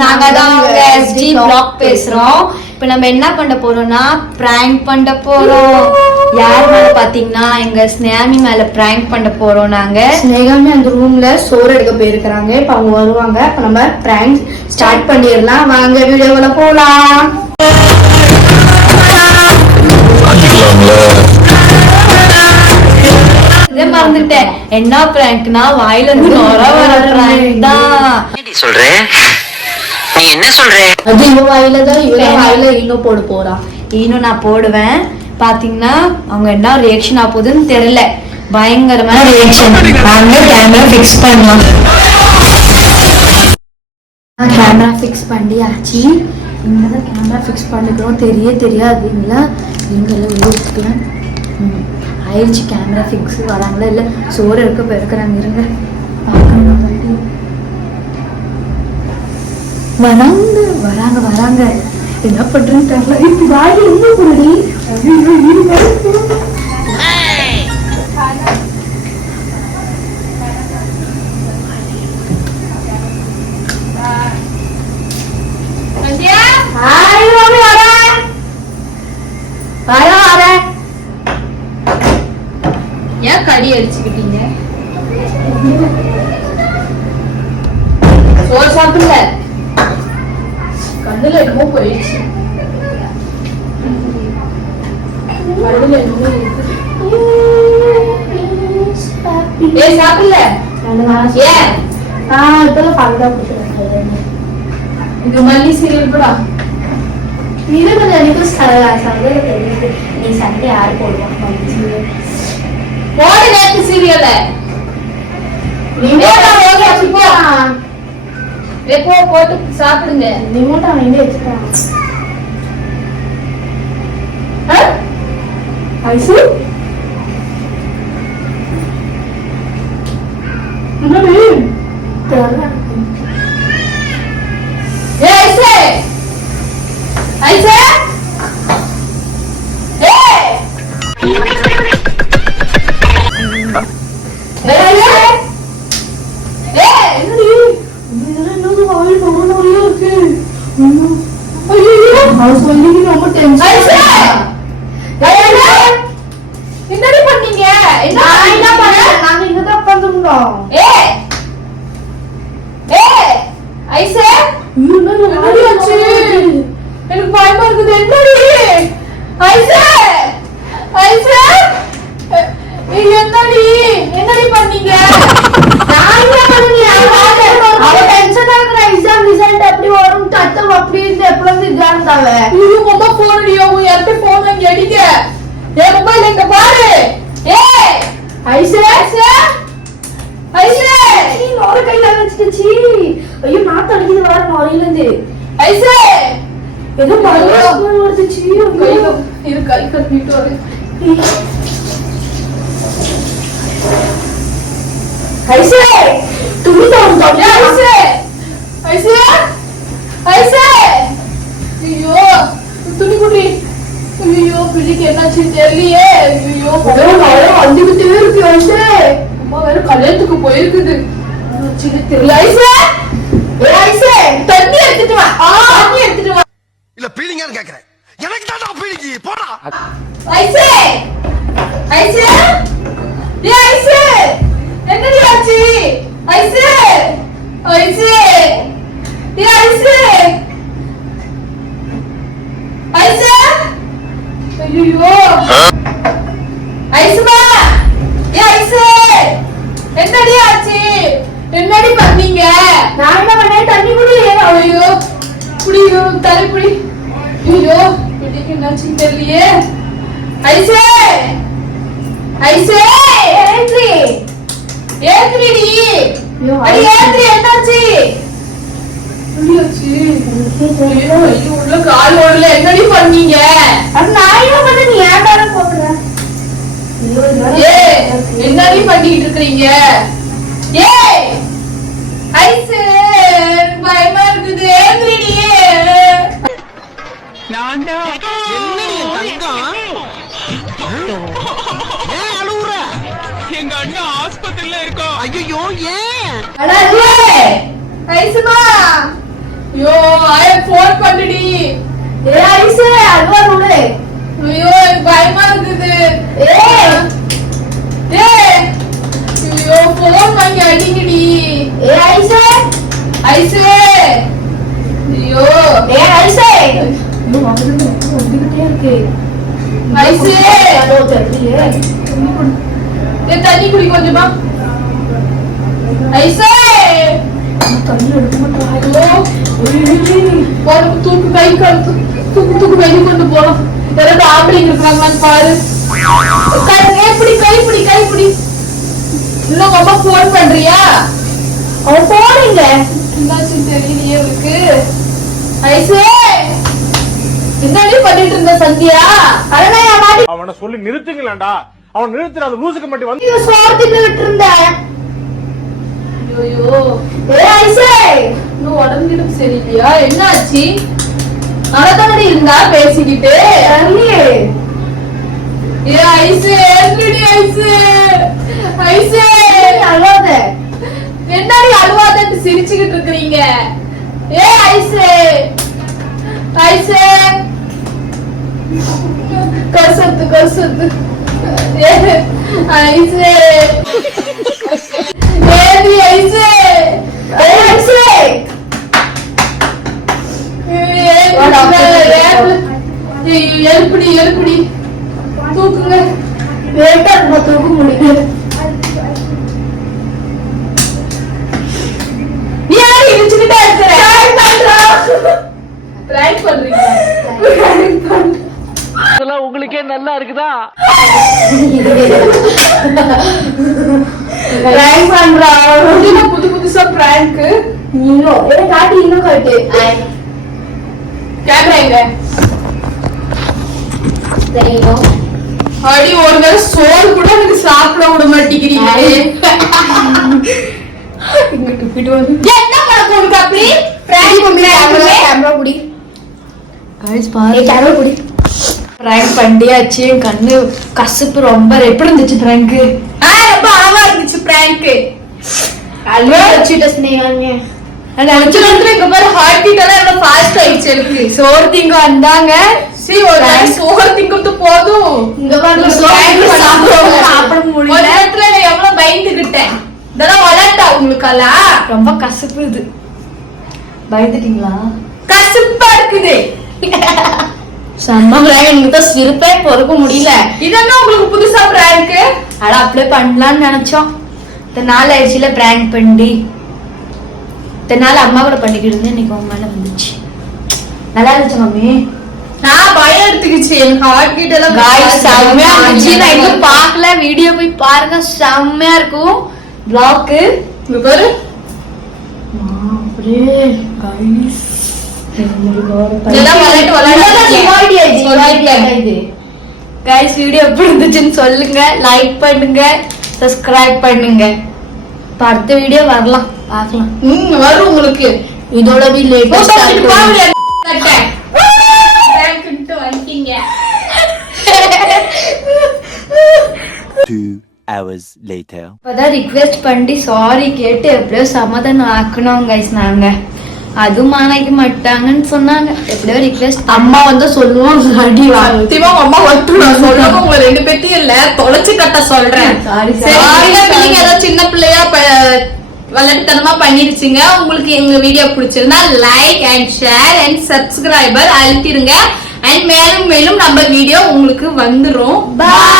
நாங்க தான் உங்க SD vlog பேசுறோம். இப்போ நம்ம என்ன பண்ண போறோம்னா பிராங்க் பண்ண போறோம். யார் மேல பாத்தீங்கன்னா எங்க ஸ்னேகா மேல பிராங்க் பண்ண போறோம். நாங்க ஸ்னேகாமே அந்த ரூம்ல சோறு எடுக்க போயிருக்காங்க. இப்ப அவங்க வருவாங்க. இப்ப நம்ம பிராங்க் ஸ்டார்ட் பண்ணிடலாம். வாங்க வீடியோக்குள்ள போலாம். இதே மறந்துட்டேன். என்ன பிராங்க்னா வாயில இருந்து நொர வர பிராங்க் தான் சொல்றேன். நீ என்ன சொல்ற? அது இவ வாயில தான் இவ வாயில இன்னும் போட போறா. இன்னும் நான் போடுவேன். பாத்தீங்கன்னா அவங்க என்ன ரியாக்ஷன் ஆக போகுதுன்னு தெரியல. பயங்கரமான ரியாக்ஷன். நாங்க கேமரா ஃபிக்ஸ் பண்ணலாம். கேமரா ஃபிக்ஸ் பண்ணியாச்சு. இங்கதான் கேமரா ஃபிக்ஸ் பண்ணிக்கிறோம். தெரியாதுங்களா எங்கெல்லாம் ஊருக்கலாம் ஆயிடுச்சு. கேமரா ஃபிக்ஸ் வராங்களா இல்லை சோறு எடுக்க போயிருக்கிறாங்க. இருங்க வராங்க என்ன பண்றேன்னு தெரியல. இப்ப வாய் என்ன போடி ஏன் கடி அடிச்சுக்கிட்டீங்க? சோறு சாப்பிடல. கண்ணுல என்னமோ போயிடுச்சு. கண்ணுல என்னமோ ஏன் சாப்பிடல? ஏன் இப்பதான் பல்லா கொடுத்துருக்கேன். இது மல்லி சீரியல் கூட எனக்கு தெரியுது. நீ சண்டே யாரு போடுவான் போடு நேற்று சீரியல்ல போட்டு சாப்பிடுங்க. ரிமோட் அவன் எங்க வச்சுட்டான்? ஐசு என்னடி பண்ணீங்க? என்ன பண்ண? நாங்க இங்கதான் உட்கார்ந்துருந்தோம். ஐசே எனக்கு பயமா இருக்குது. என்னடி ஐசே என்னடி பண்ணீங்க? நான் என்ன பண்ணுவேன்? அவ டென்ஷன் ஆகுற. எக்ஸாம் ரிசல்ட் எப்படி வரும் தத்தம் அப்படி இருந்து எப்பல இருந்து இதான்தாவ. இது மொபைல் போன்டியோ யார்ட்ட போன் அங்க அடிக்க. ஏ மொபைல் எங்க பாரு. ஐசே நீ நோர கையில வச்சுக்கிச்சி. ஐயோ நான் தடுக்கிது வர மொழியில இருந்து. ஐசே ஏதோ மறுபடியும் வருதுச்சு. கை கட்டிட்டு வரு. ஐசே துணி தோணும். ஐசே ஐயோ துணி குடி. ஐயோ பிள்ளைக்கு என்னாச்சுன்னு தெரியலையே. ஐயோ வந்துகிட்டே இருக்கு. ஐசே அம்மா வேற கல்யாணத்துக்கு போயிருக்குது. தெரியல. ஐசே தண்ணி எடுத்துட்டு வா. இல்ல பீலிங்கான்னு கேக்குறேன். எனக்கு தான் பீலிங்கி போடா. ஐசே என்னடி ஆச்சு? ஐசே ஐயோ ஐசுமா என்னடி ஆச்சு? என்னடி பண்ணீங்க? நான் என்ன பண்ணேன்? தண்ணி குடி. ஐயோ குடியோ தலை குடி. ஐயோ பிள்ளைக்கு என்னாச்சுன்னு தெரியலையே. ஐசே ஏத்ரி என்னாச்சு? உள்ள கால் ஓடல. என்னடி பண்ணீங்க? நான் என்ன பண்ண? நீ ஏன்டா போடுற? என்னடி பண்ணிட்டு இருக்கீங்க? ஐசு பயமா இருக்குது. ஏத்ரிடி நான் தான் என்ன தங்கம் எங்க அண்ணன் ஆஸ்பத்திரியில இருக்கோம். ஐயோ ஏன் ஐசுமா ஐயோ போன் பண்ணுடி. ஏய் ஐசே அல்வா நூடு. ஐயோ எனக்கு பயமா இருக்குது. ஏய் ஐயோ போன் வாங்கி அடிங்கடி. ஏய் ஐசே ஐசே ஐயோ ஏய் ஐசே இது வந்துட்டே இருக்கு. ஐசே ஹலோ தெரியல. தண்ணி குடி கொஞ்சமா. ஐசே தண்ணி எடுக்க மாட்டா. உனக்கு தூக்கு கை கழுத்து தூக்கு வெளியே கொண்டு போலாம். யாராவது ஆம்பளைங்க இருக்கிறாங்களான்னு பாரு. கைப்பிடி இன்னும் அம்மா போன் பண்றியா? அவன் போறீங்க. என்னாச்சு தெரியலையே இருக்கு. ஐசே என்னடி பண்ணிட்டு இருந்த சந்தியா? அரணா மாட்டி அவனை சொல்லி நிறுத்துங்களேன்டா. அவன் நிறுத்துற அது லூசுக்கு மட்டும் வந்து சோர்த்திட்டு விட்டுருந்தேன். ஐயோ ஏய் ஐசே இன்னும் உடம்புகிடும் சரியில்லையா? என்னாச்சு? அதான் இருந்தா பேசிக்கிட்டு. தெரியல. ஏ ஐசே என்னடி ஐசே ஐசே அழாத. என்னடி அழுவாதன்னு சிரிச்சுக்கிட்டு இருக்கீங்க? ஏ ஐசே ஐசே கசத்து ஏ ஐசே ஏடி ஐசே ஏய் ஐசே எழுப்பிடி தூக்குங்க. வேட்டா நம்ம தூக்க முடியும். நீ யாரு இடிச்சுக்கிட்டே இருக்கிற? பிராங்க் பண்றீங்க. இதெல்லாம் உங்களுக்கே நல்லா இருக்குதா? பிராங்க் பண்றா. புதுசா பிராங்க். இன்னும் ஏய் காட்டி இன்னும் காட்டு. கேமரா எங்க? தெரியும். அடி ஒரு வேளை சோறு கூட எனக்கு சாப்பிட விட மாட்டேங்கிறீங்க. இங்க துப்பிட்டு வந்து என்ன பண்ண போகுது அப்படி? பிராங்க் கேமரா புடி. கைஸ் பாரு, ஏய் கேமரா புடி. பிராங்க் பண்ணியாச்சு. என் கண்ணு கசுப்பு ரொம்ப. எப்படி இருந்துச்சு பிராங்க்? ரொம்ப அழகா இருந்துச்சு பிராங்க். அல்வா வச்சிட்ட ஸ்னேகாங்க. கொஞ்ச நேரத்துல இங்க பாரு ஹார்ட் பீட் எல்லாம் எவ்வளவு ஃபாஸ்ட் ஆயிடுச்சு எனக்கு. சோறு திங்க வந்தாங்க. சரி ஒரு நாள் சோறு திங்கிறது போதும். இங்க பாருங்க சாப்பிட ஒரு முடியல. நேரத்துல நான் எவ்வளவு பயந்துகிட்டேன். இதெல்லாம் வளர்த்தா உங்களுக்கெல்லாம் ரொம்ப கசுப்பு இது. பயந்துட்டீங்களா? கசுப்பா இருக்குது. செம்ம பிராங்க். எனக்கு தான் சிரிப்பே பொறுக்க முடியல. இதெல்லாம் உங்களுக்கு புதுசா பிராங்க்? அட அப்படியே பண்ணலாம்னு நினைச்சோம். இத்தனை நாள் ஆயிடுச்சுல பிராங்க் பண்ணி. இத்தனை நாள் அம்மா கூட பண்ணிக்கிட்டு இருந்தேன். இன்னைக்கு உங்க மேல வந்துச்சு. நல்லா இருந்துச்சு மம்மி. நான் பயம் எடுத்துக்கிச்சு. எனக்கு ஹார்ட் பீட் எல்லாம் காய்ஸ் செம்மையா இருந்துச்சு. நான் இன்னும் பார்க்கல. வீடியோ போய் பாருங்க. செம்மையா இருக்கும் vlog. இங்க பாரு. அப்படியே காய்ஸ் இதெல்லாம் கைஸ் வீடியோ எப்படி இருந்துச்சுன்னு சொல்லுங்க. லைக் பண்ணுங்க, சப்ஸ்கிரைப் பண்ணுங்க. இப்ப அடுத்த வீடியோ வரலாம், பார்க்கலாம். வரும் உங்களுக்கு. இதோட போய் லேட்டஸ்டா இருக்கும். வந்துட்டீங்க. 2 hours later. இப்பதான் ரிக்வெஸ்ட் பண்ணி சாரி கேட்டு எப்படியோ சமாதானம் ஆக்கணும் கைஸ். நாங்க அதுவும் மானைக்கு மாட்டாங்கன்னு சொன்னாங்க. எப்படியோ ரிக்வெஸ்ட் அம்மா வந்து சொல்லுவோம். அடி வாங்க. சத்தியமா உங்க அம்மா வந்து நான் சொல்றேன். உங்களை ரெண்டு பேத்தையும் இல்ல தொலைச்சு கட்ட சொல்றேன். Sorry, சரி, sorry. நீங்க ஏதோ சின்ன பிள்ளையா விளையாட்டுத்தனமா பண்ணிருச்சுங்க. உங்களுக்கு எங்க வீடியோ பிடிச்சிருந்தா like and share and subscriber அழுத்திருங்க. அண்ட் மேலும் மேலும் நம்ம வீடியோ உங்களுக்கு வந்துரும். Bye.